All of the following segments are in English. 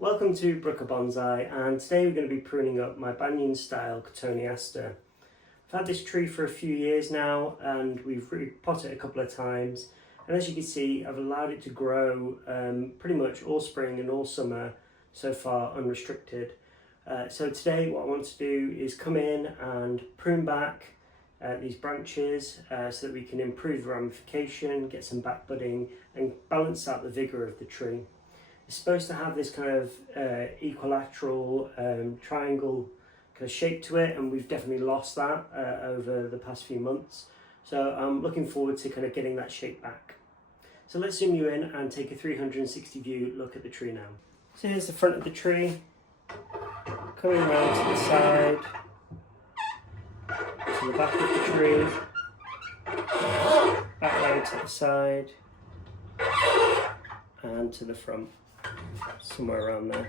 Welcome to Brooker Bonsai, and today we're going to be pruning up my banyan style Cotoneaster. I've had this tree for a few years now and we've repotted it a couple of times, and as you can see I've allowed it to grow pretty much all spring and all summer so far unrestricted. So today what I want to do is come in and prune back these branches so that we can improve the ramification, get some back budding and balance out the vigour of the tree. It's supposed to have this kind of equilateral triangle kind of shape to it, and we've definitely lost that over the past few months. So I'm looking forward to kind of getting that shape back. So let's zoom you in and take a 360 view look at the tree now. So here's the front of the tree, coming around to the side, to the back of the tree, back round to the side, and to the front, somewhere around there.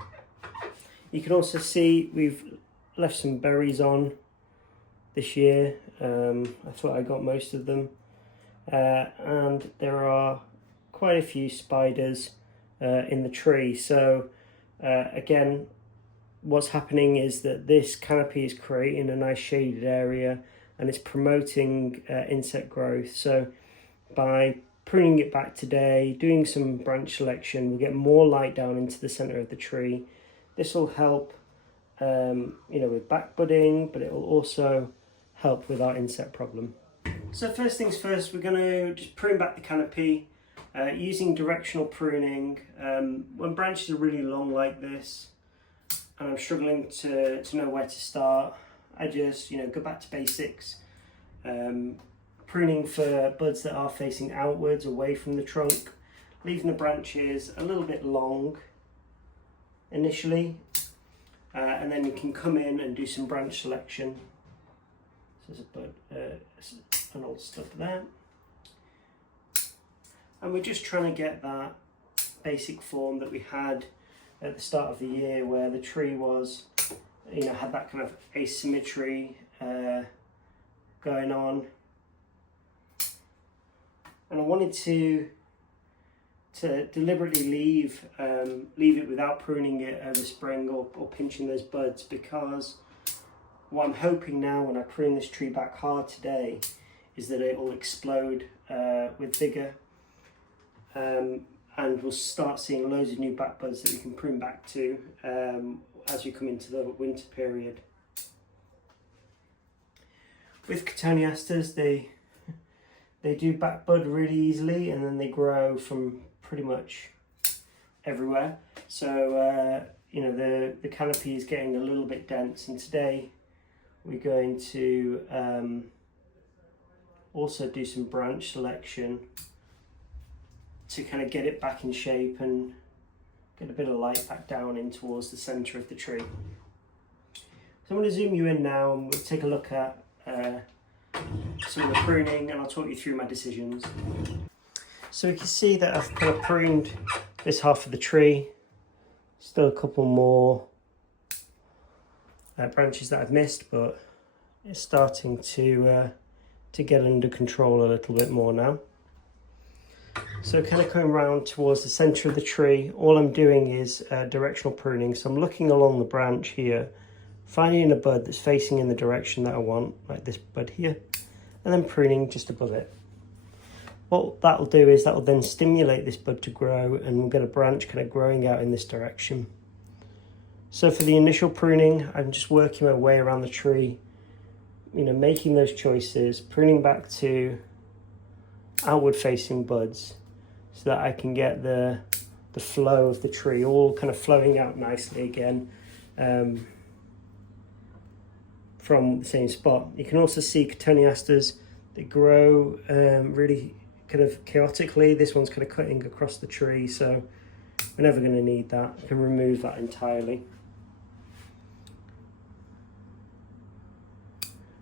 You can also see we've left some berries on this year. I thought I got most of them, and there are quite a few spiders in the tree. So again, what's happening is that this canopy is creating a nice shaded area and it's promoting insect growth. So by pruning it back today, doing some branch selection, we'll get more light down into the center of the tree. This will help with back budding, but it will also help with our insect problem. So first things first, we're going to just prune back the canopy using directional pruning. When branches are really long like this and I'm struggling to know where to start, I just go back to basics. Pruning for buds that are facing outwards, away from the trunk, leaving the branches a little bit long initially, and then you can come in and do some branch selection. So there's a bud, an old stub there, and we're just trying to get that basic form that we had at the start of the year, where the tree was, had that kind of asymmetry going on. And I wanted to deliberately leave it without pruning it over spring or pinching those buds, because what I'm hoping now when I prune this tree back hard today is that it will explode with vigour, and we'll start seeing loads of new back buds that we can prune back to as we come into the winter period. With Cotoneasters, they do back bud really easily, and then they grow from pretty much everywhere. So the canopy is getting a little bit dense, and today we're going to also do some branch selection to kind of get it back in shape and get a bit of light back down in towards the center of the tree. So I'm going to zoom you in now and we'll take a look at some of the pruning, and I'll talk you through my decisions. So you can see that I've kind of pruned this half of the tree. Still a couple more branches that I've missed, but it's starting to get under control a little bit more now. So kind of coming around towards the center of the tree, all I'm doing is directional pruning. So I'm looking along the branch here, finding a bud that's facing in the direction that I want, like this bud here, and then pruning just above it. What that'll do is that'll then stimulate this bud to grow, and we'll get a branch kind of growing out in this direction. So for the initial pruning, I'm just working my way around the tree, making those choices, pruning back to outward facing buds so that I can get the flow of the tree all kind of flowing out nicely again from the same spot. You can also see Cotoneasters, they grow really kind of chaotically. This one's kind of cutting across the tree, so we're never going to need that. I can remove that entirely.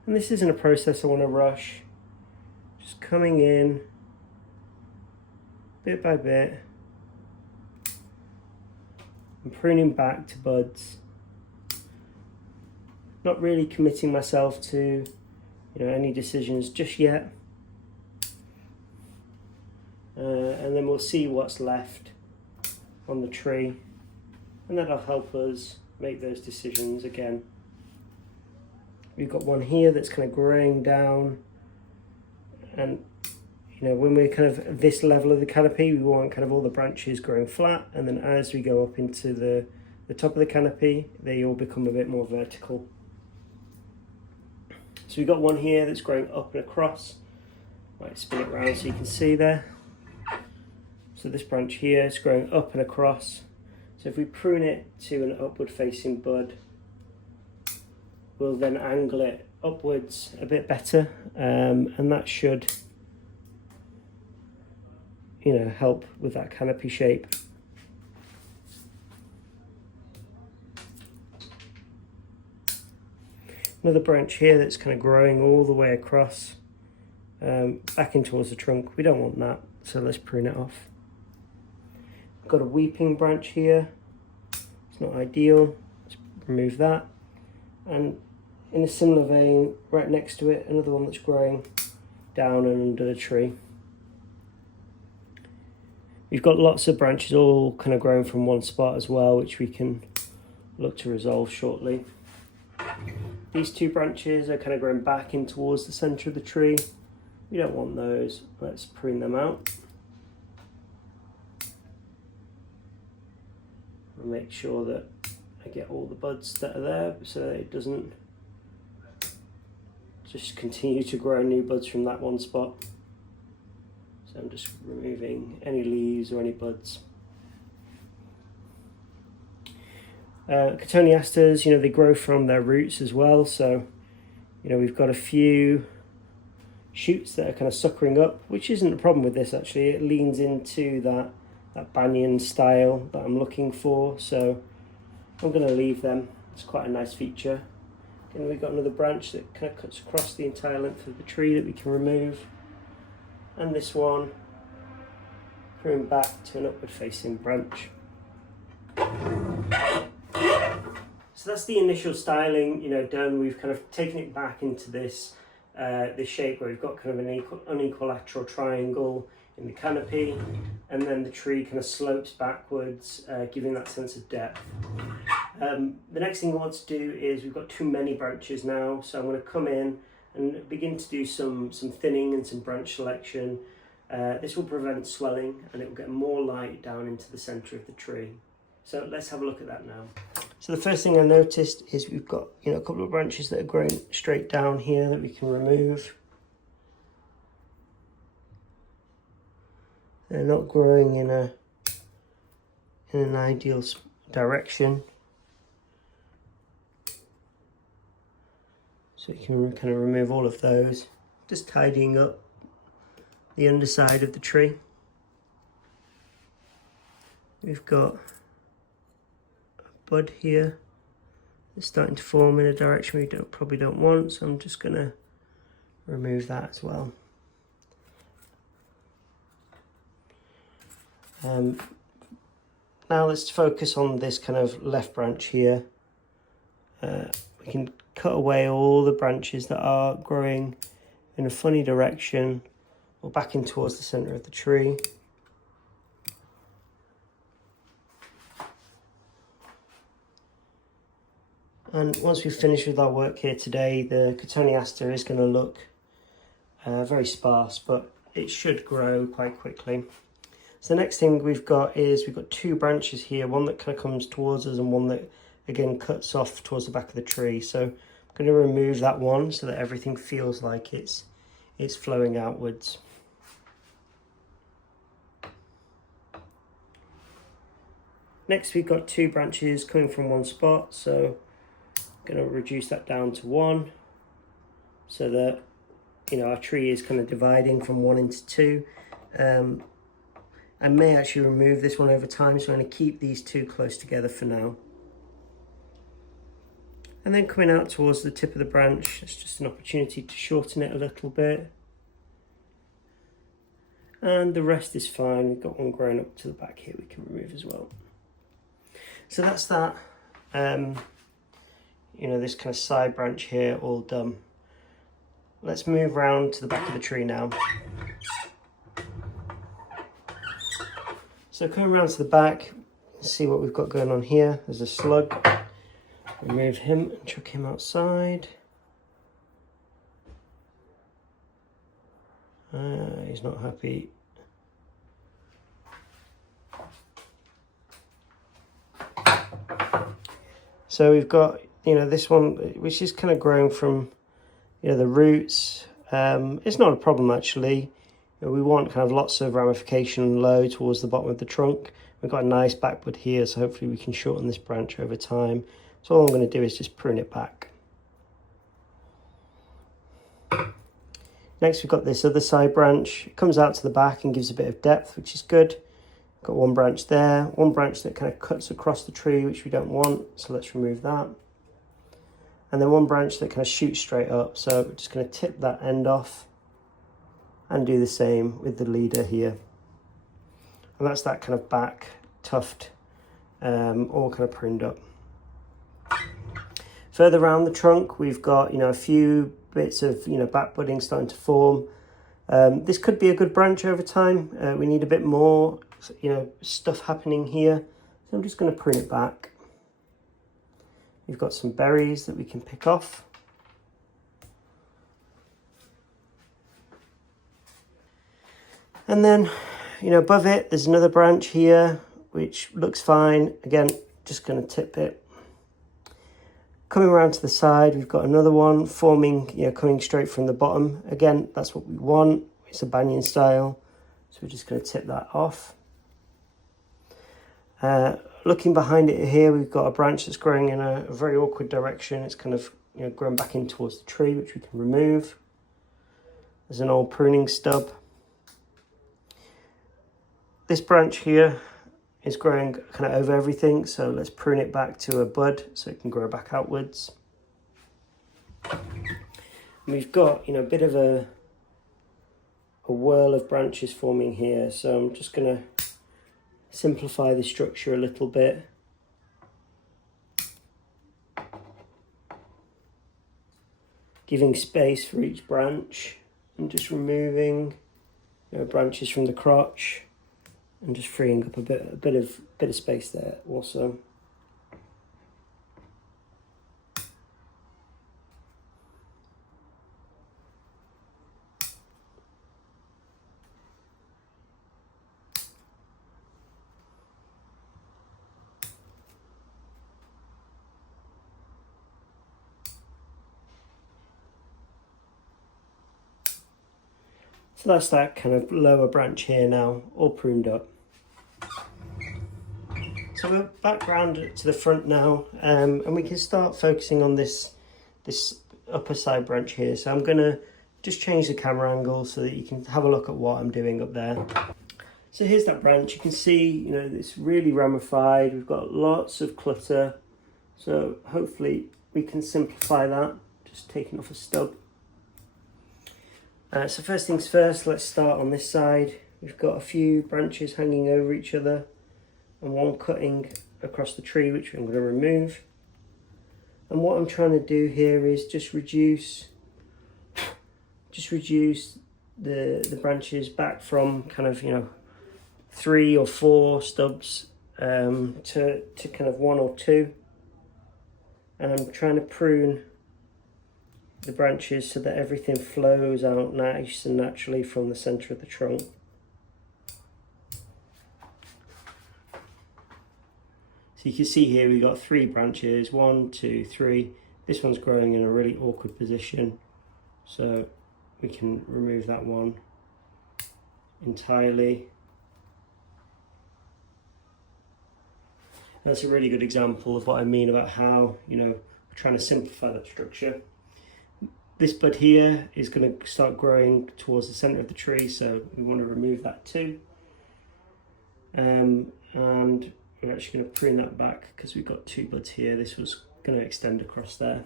And this isn't a process I want to rush. Just coming in bit by bit and pruning back to buds. Not really committing myself to any decisions just yet. And then we'll see what's left on the tree and that'll help us make those decisions again. We've got one here that's kind of growing down, and you know, when we're kind of at this level of the canopy, we want kind of all the branches growing flat, and then as we go up into the top of the canopy, they all become a bit more vertical. So we've got one here that's growing up and across. Might spin it around so you can see there. So this branch here is growing up and across. So if we prune it to an upward facing bud, we'll then angle it upwards a bit better, and that should, you know, help with that canopy shape. Another branch here that's kind of growing all the way across, back in towards the trunk. We don't want that, so let's prune it off. Got a weeping branch here. It's not ideal. Let's remove that. And in a similar vein, right next to it, another one that's growing down and under the tree. We've got lots of branches all kind of growing from one spot as well, which we can look to resolve shortly. These two branches are kind of growing back in towards the center of the tree. We don't want those. Let's prune them out. And make sure that I get all the buds that are there so that it doesn't just continue to grow new buds from that one spot. So I'm just removing any leaves or any buds. Cotoneasters, you know, they grow from their roots as well. So, you know, we've got a few shoots that are kind of suckering up, which isn't a problem with this actually. It leans into that banyan style that I'm looking for, so I'm going to leave them. It's quite a nice feature. And we've got another branch that kind of cuts across the entire length of the tree that we can remove, and this one prune back to an upward facing branch. So that's the initial styling, you know, done. We've kind of taken it back into this this shape where we've got kind of an unequilateral triangle in the canopy, and then the tree kind of slopes backwards, giving that sense of depth. The next thing I want to do is, we've got too many branches now, so I'm going to come in and begin to do some thinning and some branch selection. This will prevent swelling, and it will get more light down into the center of the tree. So let's have a look at that now. So the first thing I noticed is we've got, you know, a couple of branches that are growing straight down here that we can remove. They're not growing in an ideal direction. So we can kind of remove all of those, just tidying up the underside of the tree. We've got a bud here that's starting to form in a direction we probably don't want, so I'm just going to remove that as well. Now let's focus on this kind of left branch here. We can cut away all the branches that are growing in a funny direction or back in towards the center of the tree. And once we've finished with our work here today, the Cotoneaster is going to look very sparse, but it should grow quite quickly. So the next thing we've got is, we've got two branches here, one that kind of comes towards us and one that again cuts off towards the back of the tree. So I'm going to remove that one so that everything feels like it's flowing outwards. Next we've got two branches coming from one spot, so I'm going to reduce that down to one so that, you know, our tree is kind of dividing from one into two. I may actually remove this one over time, so I'm going to keep these two close together for now. And then coming out towards the tip of the branch, it's just an opportunity to shorten it a little bit. And the rest is fine. We've got one growing up to the back here we can remove as well. So that's that. You know, this kind of side branch here all done. Let's move round to the back of the tree now. So coming around to the back, Let's see what we've got going on here. There's a slug. Remove him and chuck him outside. He's not happy. So we've got, this one, which is kind of growing from, the roots. It's not a problem actually. We want kind of lots of ramification low towards the bottom of the trunk. We've got a nice backbud here, so hopefully we can shorten this branch over time. So all I'm going to do is just prune it back. Next we've got this other side branch. It comes out to the back and gives a bit of depth, which is good. Got one branch there, one branch that kind of cuts across the tree, which we don't want, so let's remove that. And then one branch that kind of shoots straight up, so we're just going to tip that end off and do the same with the leader here. And that's that kind of back tuft, all kind of pruned up. Further around the trunk, we've got, a few bits of, back budding starting to form. This could be a good branch over time. We need a bit more, stuff happening here. So I'm just going to prune it back. We've got some berries that we can pick off. And then, above it, there's another branch here, which looks fine. Again, just going to tip it. Coming around to the side, we've got another one forming, coming straight from the bottom. Again, that's what we want. It's a banyan style. So we're just going to tip that off. Looking behind it here, we've got a branch that's growing in a very awkward direction. It's kind of, growing back in towards the tree, which we can remove. There's an old pruning stub. This branch here is growing kind of over everything, so let's prune it back to a bud so it can grow back outwards. And we've got, a bit of a whirl of branches forming here, so I'm just going to simplify the structure a little bit. Giving space for each branch and just removing branches from the crotch and just freeing up a bit of space there also. So that's that kind of lower branch here now, all pruned up. So we're back round to the front now, and we can start focusing on this upper side branch here. So I'm going to just change the camera angle so that you can have a look at what I'm doing up there. So here's that branch. You can see, it's really ramified. We've got lots of clutter. So hopefully we can simplify that, just taking off a stub. So first things first, let's start on this side. We've got a few branches hanging over each other and one cutting across the tree, which I'm going to remove. And what I'm trying to do here is just reduce the branches back from kind of 3 or 4 stubs to kind of 1 or 2. And I'm trying to prune the branches so that everything flows out nice and naturally from the center of the trunk. So you can see here we've got 3 branches, 1, 2, 3. This one's growing in a really awkward position, so we can remove that one entirely. That's a really good example of what I mean about how, we're trying to simplify that structure. This bud here is going to start growing towards the center of the tree, so we want to remove that too. And we're actually going to prune that back because we've got 2 buds here. This was going to extend across there.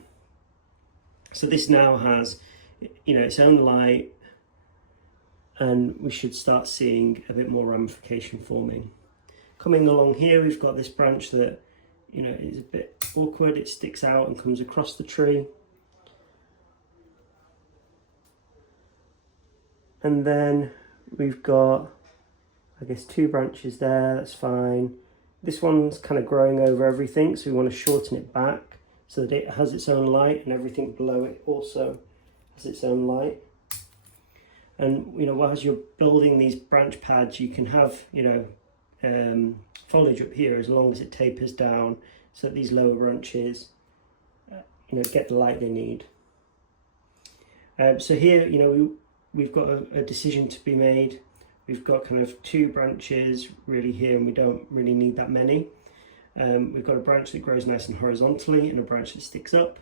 So this now has, its own light, and we should start seeing a bit more ramification forming. Coming along here, we've got this branch that, is a bit awkward. It sticks out and comes across the tree. And then we've got, I guess, 2 branches there, that's fine. This one's kind of growing over everything, so we want to shorten it back so that it has its own light and everything below it also has its own light. And you know, as you're building these branch pads, you can have, you know, foliage up here as long as it tapers down so that these lower branches, you know, get the light they need. So here, you know, we've got a decision to be made. We've got kind of 2 branches really here, and we don't really need that many. We've got a branch that grows nice and horizontally and a branch that sticks up.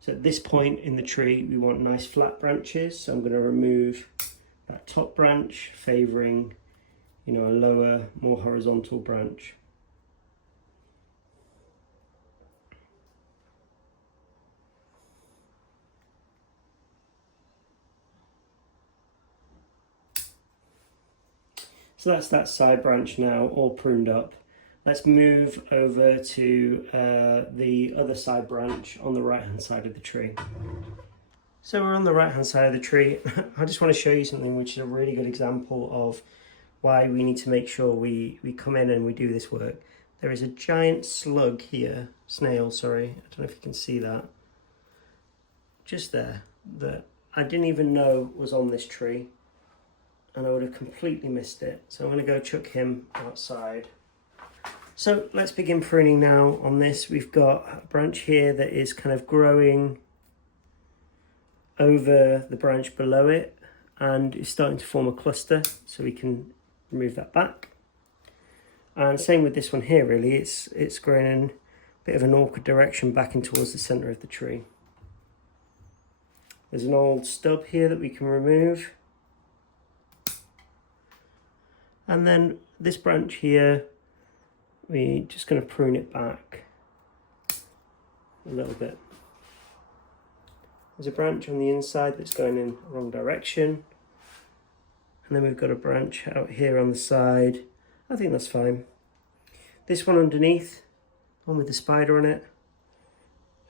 So at this point in the tree, we want nice flat branches. So I'm going to remove that top branch, favouring, you know, a lower, more horizontal branch. So that's that side branch now, all pruned up. Let's move over to the other side branch on the right hand side of the tree. So we're on the right hand side of the tree. I just want to show you something which is a really good example of why we need to make sure we come in and we do this work. There is a giant slug here, snail, sorry, I don't know if you can see that, just there, that I didn't even know was on this tree, and I would have completely missed it. So I'm going to go chuck him outside. So let's begin pruning now on this. We've got a branch here that is kind of growing over the branch below it and is starting to form a cluster, so we can remove that back. And same with this one here, really. It's growing in a bit of an awkward direction back in towards the centre of the tree. There's an old stub here that we can remove. And then this branch here, we're just going to prune it back a little bit. There's a branch on the inside that's going in the wrong direction. And then we've got a branch out here on the side. I think that's fine. This one underneath, one with the spider on it,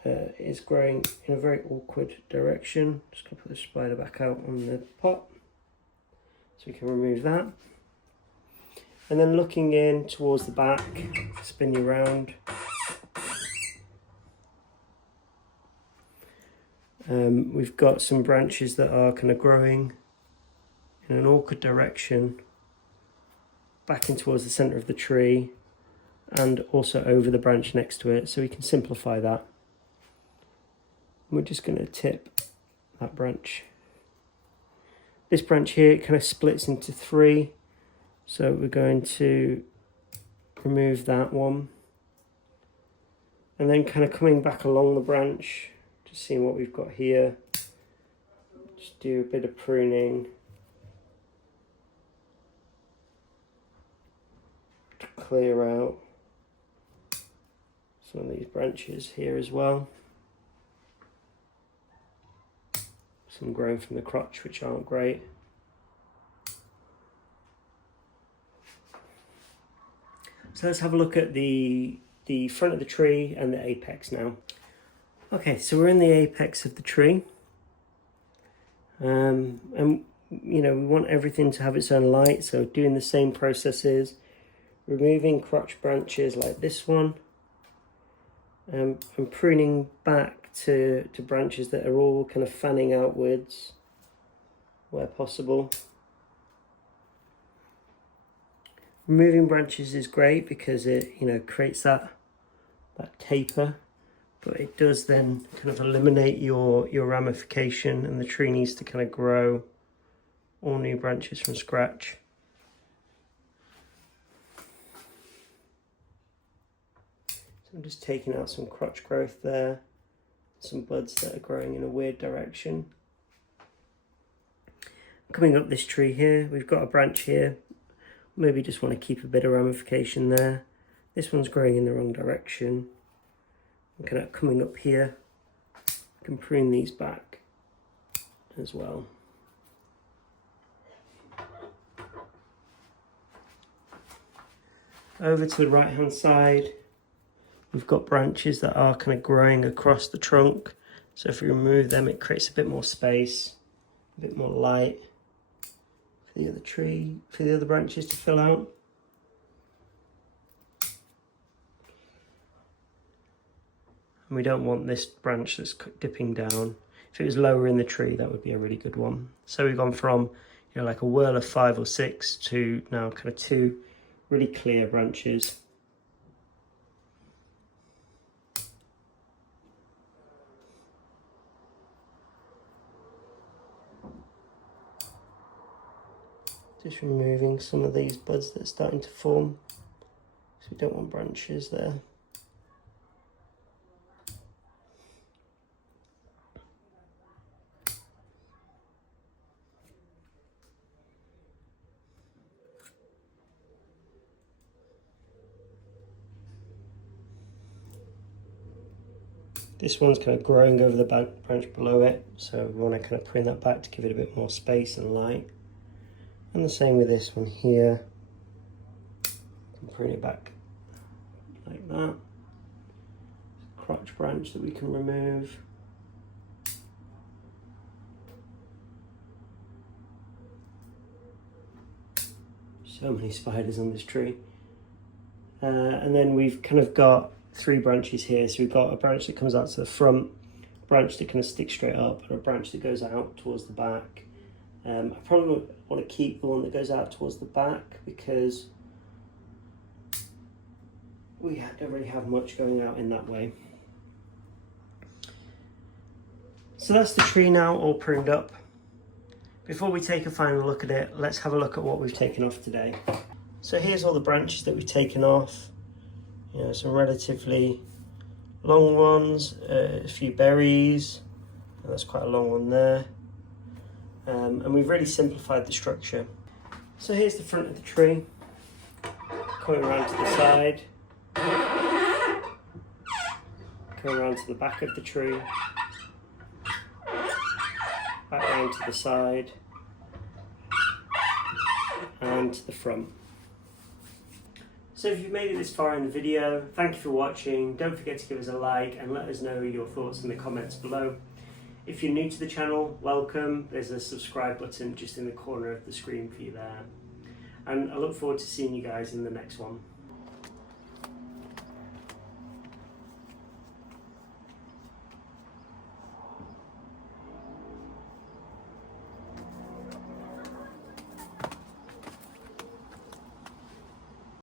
is growing in a very awkward direction. Just going to put the spider back out on the pot so we can remove that. And then looking in towards the back, spin you around. We've got some branches that are kind of growing in an awkward direction back in towards the centre of the tree and also over the branch next to it, so we can simplify that. We're just going to tip that branch. This branch here kind of splits into 3. So we're going to remove that one, and then kind of coming back along the branch, just seeing what we've got here, just do a bit of pruning to clear out some of these branches here as well. Some growing from the crotch which aren't great. So let's have a look at the front of the tree and the apex now. Okay, so we're in the apex of the tree. And you know, we want everything to have its own light, so doing the same processes, removing crotch branches like this one, and pruning back to branches that are all kind of fanning outwards where possible. Removing branches is great because it, you know, creates that taper, but it does then kind of eliminate your ramification, and the tree needs to kind of grow all new branches from scratch. So I'm just taking out some crotch growth there, some buds that are growing in a weird direction. Coming up this tree here, we've got a branch here. Maybe just want to keep a bit of ramification there. This one's growing in the wrong direction. I'm kind of coming up here. I can prune these back as well. Over to the right hand side, we've got branches that are kind of growing across the trunk. So if we remove them, it creates a bit more space, a bit more light for the other tree, for the other branches to fill out. and we don't want this branch that's dipping down. If it was lower in the tree, that would be a really good one. So we've gone from, you know, like a whirl of 5 or 6 to now kind of 2 really clear branches. Just removing some of these buds that are starting to form, so we don't want branches there. This one's kind of growing over the branch below it, so we want to kind of prune that back to give it a bit more space and light. And the same with this one here. And prune it back like that. Crotch branch that we can remove. So many spiders on this tree. And then we've kind of got 3 branches here. So we've got a branch that comes out to the front, a branch that kind of sticks straight up, and a branch that goes out towards the back. I probably want to keep the one that goes out towards the back because we don't really have much going out in that way. So that's the tree now all pruned up. Before we take a final look at it, let's have a look at what we've taken off today. So here's all the branches that we've taken off. You know, some relatively long ones, a few berries, that's quite a long one there. And we've really simplified the structure. So here's the front of the tree, coming around to the side, coming around to the back of the tree, back round to the side, and to the front. So if you've made it this far in the video, thank you for watching. Don't forget to give us a like and let us know your thoughts in the comments below. If you're new to the channel, welcome. There's a subscribe button just in the corner of the screen for you there. And I look forward to seeing you guys in the next one.